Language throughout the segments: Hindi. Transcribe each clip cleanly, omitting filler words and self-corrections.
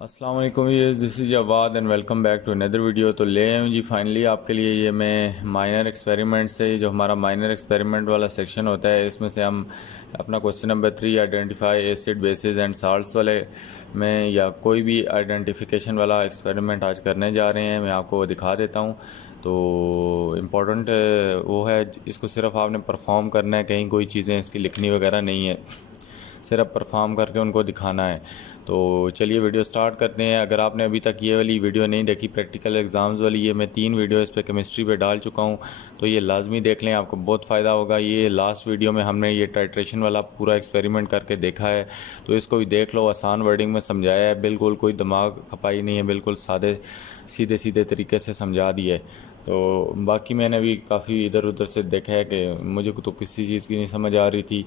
अस्सलाम वालेकुम, this is Jawad and welcome back to another video. तो ले आऊँ जी फाइनली आपके लिए ये मैं माइनर एक्सपेरिमेंट से जो हमारा माइनर एक्सपेरिमेंट वाला सेक्शन होता है, इसमें से हम अपना question number 3 identify acid basis and salts वाले में या कोई भी आइडेंटिफिकेशन वाला एक्सपेरिमेंट आज करने जा रहे हैं। मैं आपको वो दिखा देता हूँ। तो इम्पोर्टेंट वो है, इसको सिर्फ आपने परफॉर्म करना है, कहीं कोई चीज़ें इसकी लिखनी वगैरह नहीं है, सिर्फ परफॉर्म करके उनको दिखाना है। तो चलिए वीडियो स्टार्ट करते हैं। अगर आपने अभी तक ये वाली वीडियो नहीं देखी प्रैक्टिकल एग्ज़ाम्स वाली, ये मैं 3 वीडियो इस पर केमिस्ट्री पे डाल चुका हूँ, तो ये लाजमी देख लें, आपको बहुत फ़ायदा होगा। ये लास्ट वीडियो में हमने ये टाइट्रेशन वाला पूरा एक्सपेरिमेंट करके देखा है, तो इसको भी देख लो। आसान वर्डिंग में समझाया है, बिल्कुल कोई दिमाग खपाई नहीं है, बिल्कुल सादे सीधे सीधे तरीके से समझा दिया है। तो बाकी मैंने भी काफ़ी इधर उधर से देखा है कि मुझे तो किसी चीज़ की नहीं समझ आ रही थी।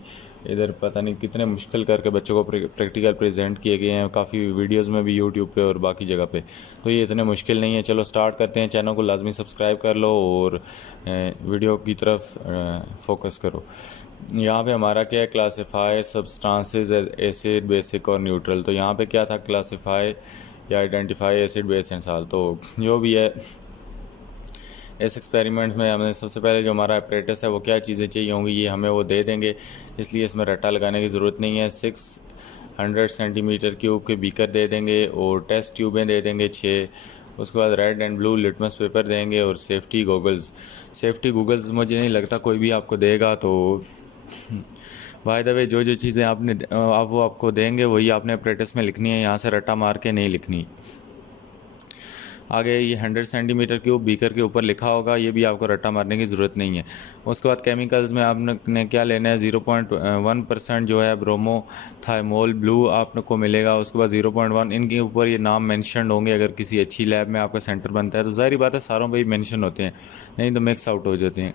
इधर पता नहीं कितने मुश्किल करके बच्चों को प्रैक्टिकल प्रेजेंट किए गए हैं, काफ़ी वीडियोस में भी यूट्यूब पे और बाकी जगह पे। तो ये इतने मुश्किल नहीं है। चलो स्टार्ट करते हैं। चैनल को लाजमी सब्सक्राइब कर लो और वीडियो की तरफ फोकस करो। यहाँ पे हमारा क्या है, क्लासीफाई सब्सटेंसेस एसिड बेसिक और न्यूट्रल। तो यहाँ पे क्या था, क्लासीफाई या identify acid base and salt. तो जो भी है इस एक्सपेरिमेंट में हमें सबसे पहले जो हमारा अपरेटस है वो क्या चीज़ें चाहिए होंगी, ये हमें वो दे देंगे, इसलिए इसमें रट्टा लगाने की ज़रूरत नहीं है। 600 सेंटीमीटर क्यूब के बीकर दे देंगे और टेस्ट ट्यूबें दे देंगे 6। उसके बाद red and blue litmus paper देंगे और सेफ्टी गॉगल्स। सेफ्टी गॉगल्स मुझे नहीं लगता कोई भी आपको देगा। तो बाय द वे जो जो चीज़ें वो आपको देंगे वही आपने अपरेटस में लिखनी है, यहाँ से रट्टा मार के नहीं लिखनी। आगे ये 100 सेंटीमीटर क्यूब बीकर के ऊपर लिखा होगा, ये भी आपको रट्टा मारने की ज़रूरत नहीं है। उसके बाद केमिकल्स में आपने क्या लेना है, 0.1% जो है ब्रोमो थाइमोल ब्लू आपको मिलेगा। उसके बाद 0.1 इनके ऊपर ये नाम मेंशन होंगे। अगर किसी अच्छी लैब में आपका सेंटर बनता है तो ज़ाहिर बात है सारों पे ही मेंशन होते हैं, नहीं तो मिक्स आउट हो जाते हैं।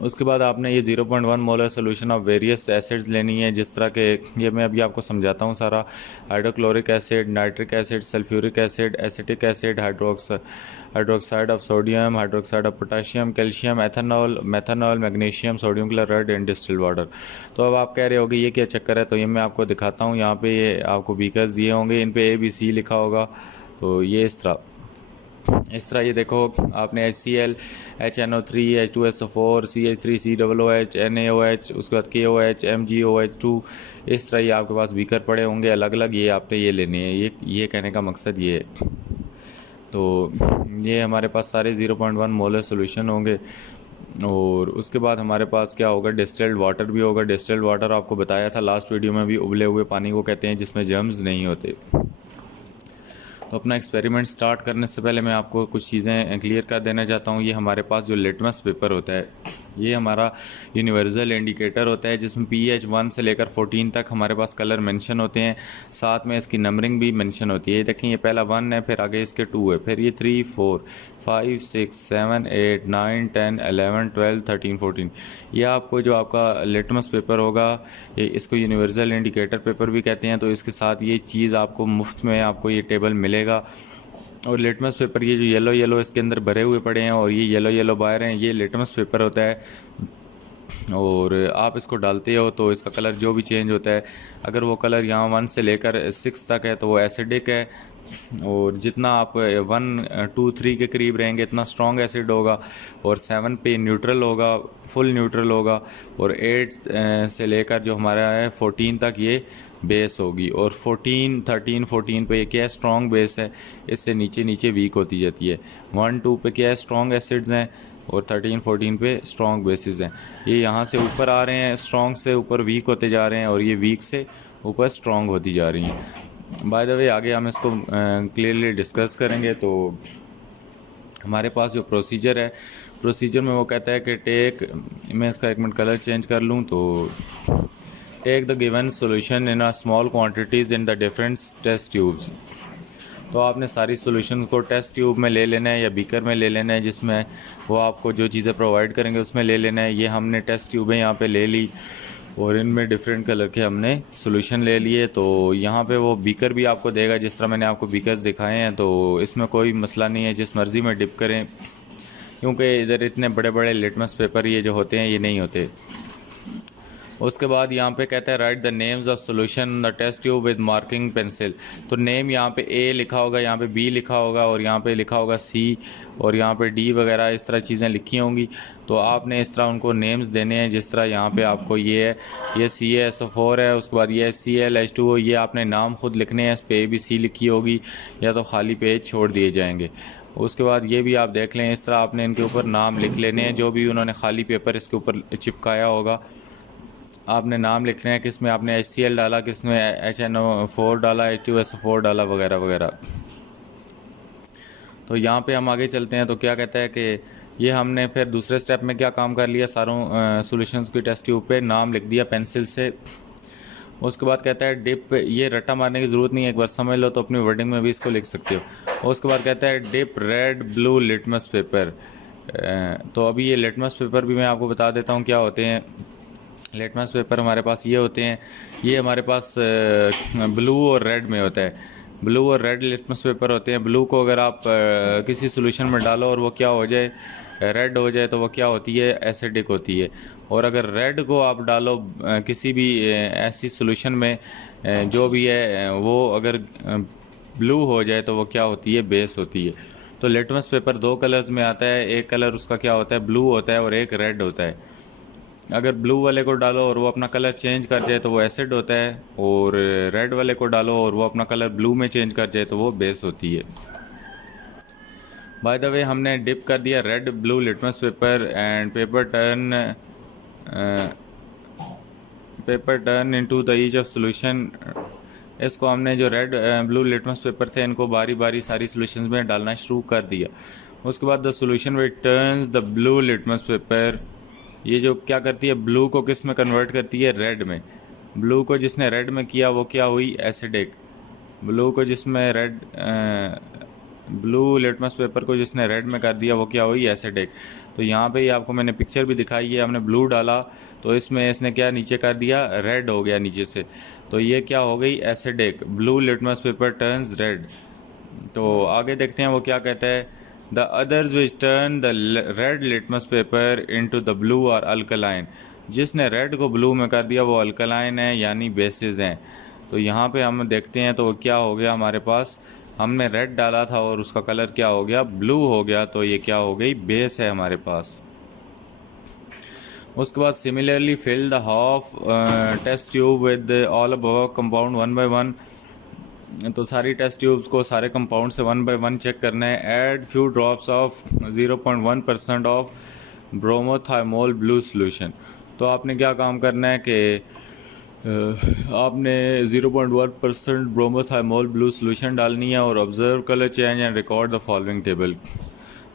उसके बाद आपने ये 0.1 molar solution of various acids लेनी है, जिस तरह के ये मैं अभी आपको समझाता हूँ सारा। Hydrochloric acid, nitric acid, sulphuric acid, acetic acid, hydroxide of sodium, hydroxide of potassium, calcium, ethanol, methanol, magnesium, sodium chloride and distilled water. तो अब आप कह रहे होगे ये क्या चक्कर है, तो ये मैं आपको दिखाता हूँ। यहाँ पे ये आपको बीकर्स दिए होंगे, इन पे ABC लिखा होगा। तो ये इस तरह ये देखो, आपने HCl, HNO3, H2SO4, CH3, COOH, NaOH, उसके बाद KOH, MgOH2, इस तरह ये आपके पास बीकर पड़े होंगे अलग अलग। ये आपने ये लेने हैं, ये कहने का मकसद ये है। तो ये हमारे पास सारे 0.1 मोलर सोल्यूशन होंगे। और उसके बाद हमारे पास क्या होगा, डिस्टिल्ड वाटर भी होगा। डिस्टिल्ड वाटर आपको बताया था लास्ट वीडियो में भी, उबले हुए पानी को कहते हैं जिसमें जर्म्स नहीं होते। तो अपना एक्सपेरिमेंट स्टार्ट करने से पहले मैं आपको कुछ चीज़ें क्लियर कर देना चाहता हूँ। ये हमारे पास जो लिटमस पेपर होता है, ये हमारा यूनिवर्सल इंडिकेटर होता है, जिसमें pH 1 से लेकर 14 तक हमारे पास कलर मेंशन होते हैं, साथ में इसकी नंबरिंग भी मेंशन होती है। ये देखें, ये पहला 1 है, फिर आगे इसके 2 है, फिर ये 3, 4, 5, 6, 7, 8, 9, 10, 11, 12, 13, 14। ये आपको जो आपका लिटमस पेपर होगा, ये इसको यूनिवर्सल इंडिकेटर पेपर भी कहते हैं। तो इसके साथ ये चीज़ आपको मुफ्त में आपको ये टेबल मिलेगा। और लिटमस पेपर ये जो येलो येलो इसके अंदर भरे हुए पड़े हैं और ये येलो येलो बाहर हैं, ये लिटमस पेपर होता है। और आप इसको डालते हो तो इसका कलर जो भी चेंज होता है, अगर वो कलर यहाँ 1 से लेकर 6 तक है तो वो एसिडिक है, और जितना आप 1, 2, 3 के करीब रहेंगे इतना स्ट्रॉन्ग एसिड होगा, और 7 पे न्यूट्रल होगा, फुल न्यूट्रल होगा, और 8 से लेकर जो हमारा है 14 तक ये बेस होगी। और 14, 13, 14 पे ये क्या है, स्ट्रॉन्ग बेस है, इससे नीचे नीचे वीक होती जाती है। 1, 2 पे क्या है, स्ट्रॉन्ग एसिड्स हैं, और 13, 14 पे स्ट्रॉन्ग बेसिस हैं। ये यहाँ से ऊपर आ रहे हैं, स्ट्रॉन्ग से ऊपर वीक होते जा रहे हैं, और ये वीक से ऊपर स्ट्रॉन्ग होती जा रही हैं। बाय द वे आगे हम इसको क्लियरली डिस्कस करेंगे। तो हमारे पास जो प्रोसीजर में वो कहता है कि मैं इसका 1 मिनट कलर चेंज कर लूँ। तो take the given solution in a small quantities in the different test tubes. तो आपने सारी सॉल्यूशन को टेस्ट ट्यूब में ले लेना है या बीकर में ले लेना है, जिसमें वो आपको जो चीज़ें प्रोवाइड करेंगे उसमें ले लेना है। ये हमने टेस्ट ट्यूबें यहाँ पे ले ली और इनमें डिफरेंट कलर के हमने सॉल्यूशन ले लिए। तो यहाँ पे वो बीकर भी आपको देगा, जिस तरह मैंने आपको बीकर्स दिखाए हैं। तो इसमें कोई मसला नहीं है, जिस मर्ज़ी में डिप करें, क्योंकि इधर इतने बड़े बड़े लिटमस पेपर ये जो होते हैं ये नहीं होते। उसके बाद यहाँ पे कहता है write the names of solution the test tube with marking pencil. तो नेम यहाँ पे ए लिखा होगा, यहाँ पे बी लिखा होगा और यहाँ पे लिखा होगा सी और यहाँ पे डी वगैरह इस तरह चीज़ें लिखी होंगी। तो आपने इस तरह उनको नेम्स देने हैं, जिस तरह यहाँ पे आपको ये है, ये CaSO4 है, उसके बाद ये Cl H2O, ये आपने नाम खुद लिखने हैं, इस पे ABC लिखी होगी या तो खाली पेज छोड़ दिए जाएंगे। उसके बाद ये भी आप देख लें, इस तरह आपने इनके ऊपर नाम लिख लेने हैं, जो भी उन्होंने खाली पेपर इसके ऊपर चिपकाया होगा आपने नाम लिखने हैं, किस में आपने HCl डाला, किस में HNO4 डाला, H2SO4 डाला वगैरह वगैरह। तो यहाँ पे हम आगे चलते हैं। तो क्या कहता है कि ये हमने फिर दूसरे स्टेप में क्या काम कर लिया, सारों सॉल्यूशंस की टेस्ट ट्यूब पे नाम लिख दिया पेंसिल से। उसके बाद कहता है डिप, ये रट्टा मारने की ज़रूरत नहीं है, एक बार समझ लो तो अपनी वर्डिंग में भी इसको लिख सकते हो। उसके बाद कहता है dip red blue litmus paper. तो अभी ये लिटमस पेपर भी मैं आपको बता देता हूँ क्या होते हैं। लिटमस पेपर हमारे पास ये होते हैं, ये हमारे पास ब्लू और रेड में होता है। ब्लू और रेड लिटमस पेपर होते हैं। ब्लू को अगर आप किसी सॉल्यूशन में डालो और वो क्या हो जाए, रेड हो जाए, तो वो क्या होती है, एसिडिक होती है। और अगर रेड को आप डालो किसी भी ऐसी सॉल्यूशन में जो भी है वो अगर ब्लू हो जाए तो वो क्या होती है, बेस होती है। तो लिटमस पेपर दो कलर्स में आता है, एक कलर उसका क्या होता है, ब्लू होता है और एक रेड होता है। अगर ब्लू वाले को डालो और वो अपना कलर चेंज कर जाए तो वो एसिड होता है, और रेड वाले को डालो और वो अपना कलर ब्लू में चेंज कर जाए तो वो बेस होती है। बाय द वे हमने डिप कर दिया red blue litmus paper and paper turn into the each of solution. इसको हमने जो रेड ब्लू लिटमस पेपर थे इनको बारी बारी सारी सॉल्यूशंस में डालना शुरू कर दिया। उसके बाद the solution which turns the blue litmus paper, ये जो क्या करती है, ब्लू को किस में कन्वर्ट करती है, रेड में। ब्लू को जिसने रेड में किया वो क्या हुई, एसिडिक। ब्लू को जिसमें रेड ब्लू लिटमस पेपर को जिसने रेड में कर दिया वो क्या हुई, एसिडिक। तो यहाँ पे ही आपको मैंने पिक्चर भी दिखाई है, हमने ब्लू डाला तो इसमें इसने क्या नीचे कर दिया, रेड हो गया नीचे से, तो ये क्या हो गई, acidic. Blue litmus paper turns red. तो आगे देखते हैं वो क्या कहता है। The others which turn the red litmus paper into the blue और अल्कलाइन। जिसने रेड को ब्लू में कर दिया वो अल्कलाइन है, यानी बेसिस हैं। तो यहाँ पे हम देखते हैं तो क्या हो गया हमारे पास, हमने रेड डाला था और उसका कलर क्या हो गया, ब्लू हो गया, तो ये क्या हो गई, बेस है हमारे पास। उसके बाद similarly fill the half test tube with all above compound 1 by 1। तो सारी टेस्ट ट्यूब्स को सारे कंपाउंड से 1 by 1 चेक करना है। Add few drops of 0.1% of bromothymol blue solution. तो आपने क्या काम करना है कि आपने 0.1% ब्रोमोथाइमोल ब्लू सोल्यूशन डालनी है और observe colour change and record the following table.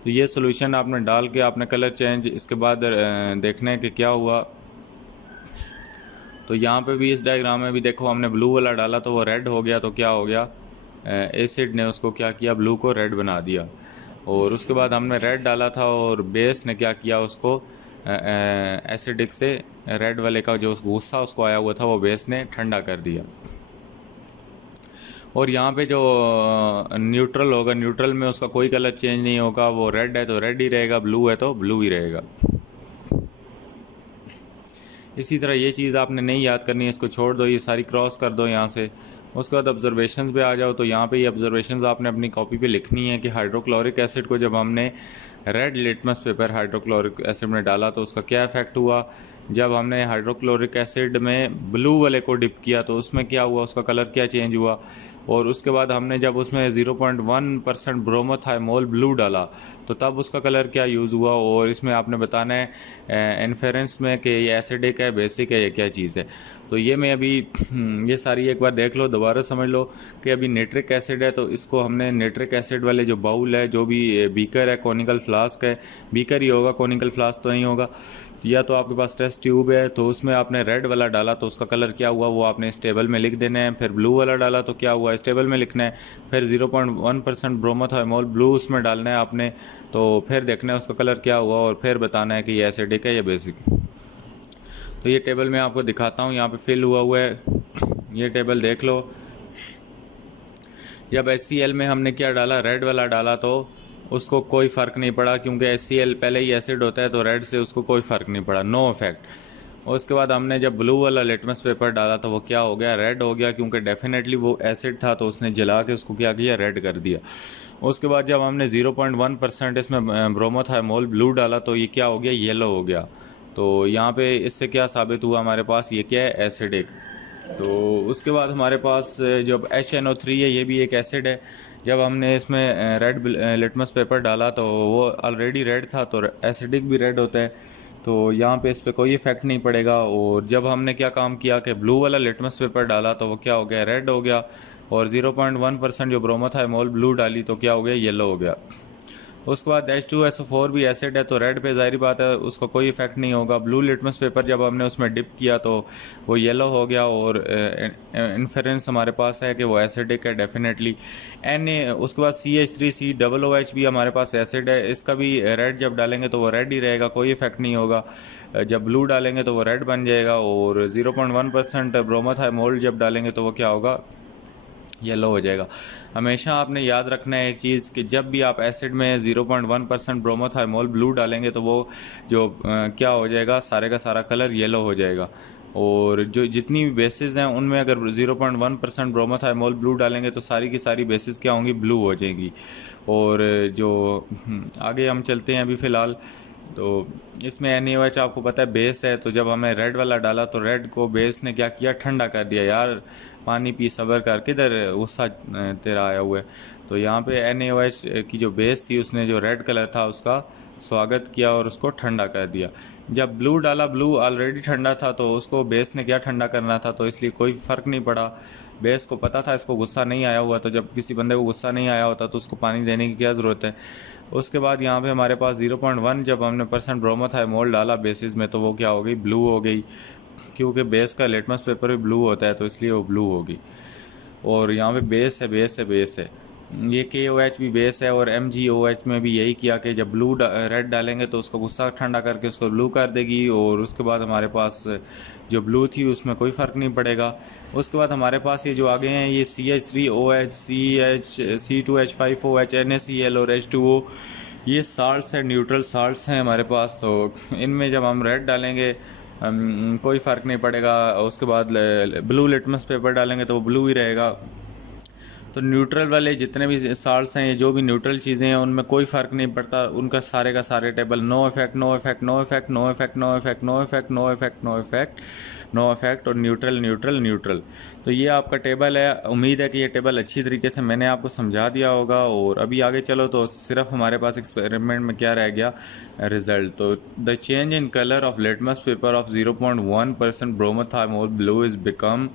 तो ये सोल्यूशन आपने डाल के आपने कलर चेंज, इसके बाद देखना है कि क्या हुआ। तो यहाँ पे भी इस डायग्राम में भी देखो, हमने ब्लू वाला डाला तो वो रेड हो गया, तो क्या हो गया, एसिड ने उसको क्या किया, ब्लू को रेड बना दिया। और उसके बाद हमने रेड डाला था और बेस ने क्या किया, उसको एसिडिक से रेड वाले का जो गुस्सा उसको आया हुआ था वो बेस ने ठंडा कर दिया। और यहाँ पे जो न्यूट्रल होगा, न्यूट्रल में उसका कोई कलर चेंज नहीं होगा, वो रेड है तो रेड ही रहेगा, ब्लू है तो ब्लू ही रहेगा। इसी तरह ये चीज़ आपने नहीं याद करनी है, इसको छोड़ दो, ये सारी क्रॉस कर दो यहाँ से। उसके बाद ऑब्जर्वेशंस पे आ जाओ। तो यहाँ पे ये ऑब्जर्वेशंस आपने अपनी कॉपी पे लिखनी है कि हाइड्रोक्लोरिक एसिड को जब हमने red litmus paper hydrochloric acid में डाला तो उसका क्या इफेक्ट हुआ। जब हमने हाइड्रोक्लोरिक एसिड में ब्लू वाले को डिप किया तो उसमें क्या हुआ, उसका कलर क्या चेंज हुआ। और उसके बाद हमने जब उसमें 0.1% ब्रोमोथाइमोल ब्लू डाला तो तब उसका कलर क्या यूज़ हुआ। और इसमें आपने बताना है इन्फेरेंस में कि ये एसिडिक है, बेसिक है, ये क्या चीज़ है। तो ये मैं अभी ये सारी एक बार देख लो, दोबारा समझ लो कि अभी नाइट्रिक एसिड है तो इसको हमने नाइट्रिक एसिड वाले जो बाउल है, जो भी बीकर है, कॉनिकल फ्लास्क है, बीकर ही होगा, कॉनिकल फ्लास्क तो नहीं होगा, या तो आपके पास टेस्ट ट्यूब है तो उसमें आपने रेड वाला डाला तो उसका कलर क्या हुआ वो आपने इस टेबल में लिख देना है। फिर ब्लू वाला डाला तो क्या हुआ, इस टेबल में लिखना है। फिर 0.1% ब्रोमोथाइमोल ब्लू उसमें डालना है आपने, तो फिर देखना है उसका कलर क्या हुआ और फिर बताना है कि ये एसिडिक है या बेसिक। तो ये टेबल मैं आपको दिखाता हूँ, यहाँ पे फिल हुआ है, ये टेबल देख लो। जब HCl में हमने क्या डाला, रेड वाला डाला, तो उसको कोई फ़र्क नहीं पड़ा क्योंकि HCl पहले ही एसिड होता है, तो रेड से उसको कोई फ़र्क नहीं पड़ा, नो इफेक्ट। और उसके बाद हमने जब ब्लू वाला लिटमस पेपर डाला तो वो क्या हो गया, रेड हो गया, क्योंकि डेफिनेटली वो एसिड था तो उसने जला के उसको क्या किया, रेड कर दिया। उसके बाद जब हमने 0.1% इसमें ब्रोमोथाइमोल ब्लू डाला तो ये क्या हो गया, येलो हो गया। तो यहाँ पे इससे क्या साबित हुआ, हमारे पास ये क्या है, एसिडिक। तो उसके बाद हमारे पास जब HNO3 है, ये भी एक एसिड है। जब हमने इसमें रेड लिटमस पेपर डाला तो वो ऑलरेडी रेड था, तो एसिडिक भी रेड होता है, तो यहाँ पे इस पर कोई इफ़ेक्ट नहीं पड़ेगा। और जब हमने क्या काम किया कि ब्लू वाला लिटमस पेपर डाला तो वो क्या हो गया, रेड हो गया। और 0.1% जो ब्रोमोथाइमोल ब्लू डाली तो क्या हो गया, येलो हो गया। उसके बाद H2SO4 भी एसिड है, तो रेड पे ज़ाहिर बात है उसको कोई इफेक्ट नहीं होगा। ब्लू लिटमस पेपर जब हमने उसमें डिप किया तो वो येलो हो गया, और इन्फेरेंस हमारे पास है कि वो एसिडिक है डेफिनेटली। उसके बाद CH3COOH भी हमारे पास एसिड है, इसका भी रेड जब डालेंगे तो वो रेड ही रहेगा, कोई इफेक्ट नहीं होगा। जब ब्लू डालेंगे तो वो रेड बन जाएगा, और 0.1% ब्रोमोथाइमोल जब डालेंगे तो वो क्या होगा, येलो हो जाएगा। हमेशा आपने याद रखना है एक चीज़ कि जब भी आप एसिड में 0.1% ब्रोमोथाइमोल ब्लू डालेंगे तो वो जो क्या हो जाएगा, सारे का सारा कलर येलो हो जाएगा। और जो जितनी भी बेसिस हैं उनमें अगर 0.1% ब्रोमोथाइमोल ब्लू डालेंगे तो सारी की सारी बेसिस क्या होंगी, ब्लू हो जाएंगी। और जो आगे हम चलते हैं अभी फ़िलहाल, तो इसमें NaOH आपको पता है बेस है, तो जब हमें रेड वाला डाला तो रेड को बेस ने क्या किया, ठंडा कर दिया। यार पानी पी सबर कर, किधर गुस्सा तेरा आया हुआ है। तो यहाँ पे NaOH की जो बेस थी उसने जो रेड कलर था उसका स्वागत किया और उसको ठंडा कर दिया। जब ब्लू डाला, ब्लू ऑलरेडी ठंडा था तो उसको बेस ने क्या ठंडा करना था, तो इसलिए कोई फ़र्क नहीं पड़ा। बेस को पता था इसको गुस्सा नहीं आया हुआ, तो जब किसी बंदे को गुस्सा नहीं आया होता तो उसको पानी देने की क्या ज़रूरत है। उसके बाद यहाँ पे हमारे पास 0.1 जब हमने परसेंट ब्रोमोथाइमोल डाला बेसिस में तो वो क्या हो गई, ब्लू हो गई, क्योंकि बेस का लिटमस पेपर भी ब्लू होता है तो इसलिए वो ब्लू होगी। और यहाँ पे बेस है, बेस है, बेस है। ये KOH भी बेस है, और MgOH में भी यही किया कि जब ब्लू रेड डालेंगे तो उसको गुस्सा ठंडा करके उसको ब्लू कर देगी, और उसके बाद हमारे पास जो ब्लू थी उसमें कोई फ़र्क नहीं पड़ेगा। उसके बाद हमारे पास ये जो आगे हैं ये CH3OH, C2H5OH, NaCl और H2O, ये साल्ट्स हैं, न्यूट्रल साल्ट्स हैं हमारे पास। तो इनमें जब हम रेड डालेंगे कोई फ़र्क नहीं पड़ेगा। उसके बाद ब्लू लिटमस पेपर डालेंगे तो वो ब्लू ही रहेगा। तो न्यूट्रल वाले जितने भी साल्ट्स हैं, जो भी न्यूट्रल चीज़ें हैं, उनमें कोई फ़र्क नहीं पड़ता, उनका सारे का सारे table no effect, no effect, no effect, no effect, no effect, no effect, no effect, no effect, no effect, और न्यूट्रल, न्यूट्रल, न्यूट्रल। तो ये आपका टेबल है। उम्मीद है कि ये टेबल अच्छी तरीके से मैंने आपको समझा दिया होगा। और अभी आगे चलो तो सिर्फ हमारे पास एक्सपेरिमेंट में क्या रह गया, रिज़ल्ट। तो the change in colour of litmus paper of 0.1% bromothymol blue is become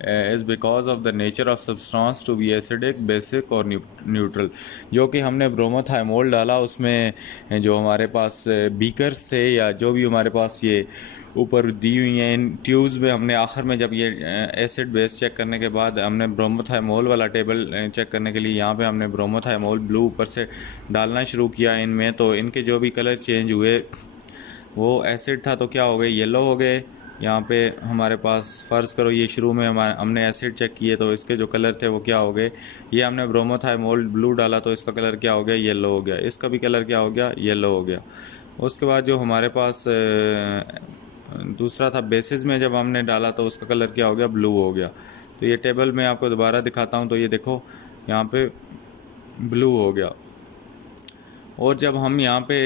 is because of the nature of substance to be acidic, basic और neutral। जो कि हमने ब्रोमोथाइमोल डाला उसमें जो हमारे पास बीकर्स थे या जो भी हमारे पास ये ऊपर दी हुई हैं इन ट्यूब्स में, हमने आखिर में जब ये एसिड बेस चेक करने के बाद हमने ब्रोमोथाइमोल वाला टेबल चेक करने के लिए यहाँ पे हमने ब्रोमोथाइमोल ब्लू ऊपर से डालना शुरू किया इनमें, तो इनके जो भी कलर चेंज हुए, वो एसिड था तो क्या हो गए, येलो हो गए। यहाँ पे हमारे पास फ़र्ज़ करो ये शुरू में हमने एसिड चेक किए तो इसके जो कलर थे वो क्या हो गए, ये हमने ब्रोमोथाइमोल ब्लू डाला तो इसका कलर क्या हो गया, येलो हो गया। इसका भी कलर क्या हो गया, येलो हो गया। उसके बाद जो हमारे पास दूसरा था बेसिस में जब हमने डाला तो उसका कलर क्या हो गया, ब्लू हो गया। तो ये टेबल मैं आपको दोबारा दिखाता हूँ, तो ये देखो यहाँ पे ब्लू हो गया। और जब हम यहाँ पे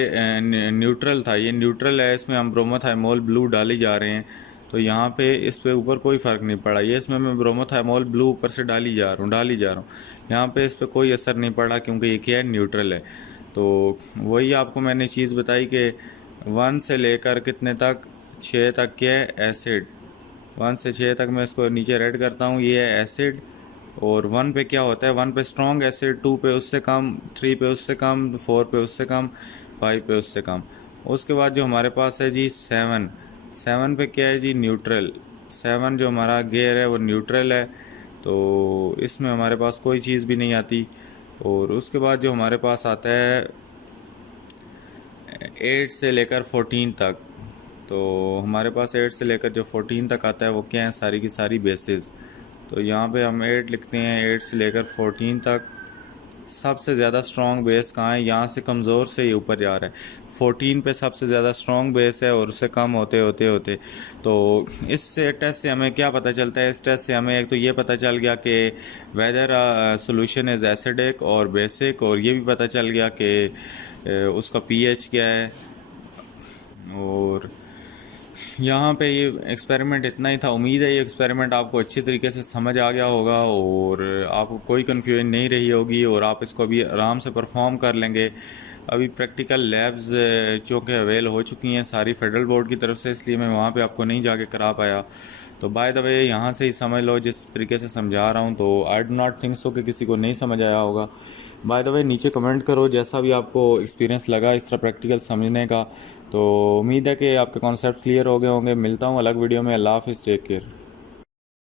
न्यूट्रल था, ये न्यूट्रल है, इसमें हम ब्रोमोथाइमोल ब्लू डाली जा रहे हैं, तो यहाँ पे इस पे ऊपर कोई फ़र्क नहीं पड़ा। ये इसमें मैं ब्रोमोथाइमोल ब्लू ऊपर से डाली जा रहा हूँ, यहाँ पे इस पे कोई असर नहीं पड़ा क्योंकि ये क्या है, न्यूट्रल है। तो वही आपको मैंने चीज़ बताई कि 1 से लेकर कितने तक, 6 तक क्या है, एसिड। 1 से 6 तक मैं इसको नीचे रेड करता हूँ, ये है एसिड। और 1 पे क्या होता है, 1 पे स्ट्रॉन्ग एसिड, 2 पे उससे कम, 3 पे उससे कम, 4 पे उससे कम, 5 पे उससे कम। उसके बाद जो हमारे पास है जी 7 पे क्या है जी, न्यूट्रल। 7 जो हमारा गेयर है वो न्यूट्रल है, तो इसमें हमारे पास कोई चीज़ भी नहीं आती। और उसके बाद जो हमारे पास आता है 8 से लेकर 14 तक, तो हमारे पास 8 से लेकर जो 14 तक आता है वो क्या है, सारी की सारी बेसिस। तो यहाँ पे हम 8 लिखते हैं, 8 से लेकर 14 तक सबसे ज़्यादा स्ट्रॉन्ग बेस कहाँ है, यहाँ से कमज़ोर से ये ऊपर जा रहा है। 14 पे सबसे ज़्यादा स्ट्रॉन्ग बेस है और उससे कम होते होते होते तो इस टेस्ट से हमें क्या पता चलता है। इस टेस्ट से हमें एक तो ये पता चल गया कि वेदर सोल्यूशन इज़ एसिडिक और बेसिक, और ये भी पता चल गया कि उसका पीएच क्या है। और यहाँ पे ये एक्सपेरिमेंट इतना ही था। उम्मीद है ये एक्सपेरिमेंट आपको अच्छी तरीके से समझ आ गया होगा और आपको कोई कन्फ्यूजन नहीं रही होगी और आप इसको अभी आराम से परफॉर्म कर लेंगे। अभी प्रैक्टिकल लैब्स चूँकि अवेल हो चुकी हैं सारी फेडरल बोर्ड की तरफ से, इसलिए मैं वहाँ पे आपको नहीं जाके करा पाया। तो बाय द वे यहाँ से ही समझ लो जिस तरीके से समझा रहा हूँ, तो I do not think so कि किसी को नहीं समझ आया होगा। बाय द वे नीचे कमेंट करो जैसा भी आपको एक्सपीरियंस लगा इस तरह प्रैक्टिकल समझने का। तो उम्मीद है कि आपके कॉन्सेप्ट क्लियर हो गए होंगे। मिलता हूँ अलग वीडियो में। अल्लाह हाफ़िज़, टेक केयर।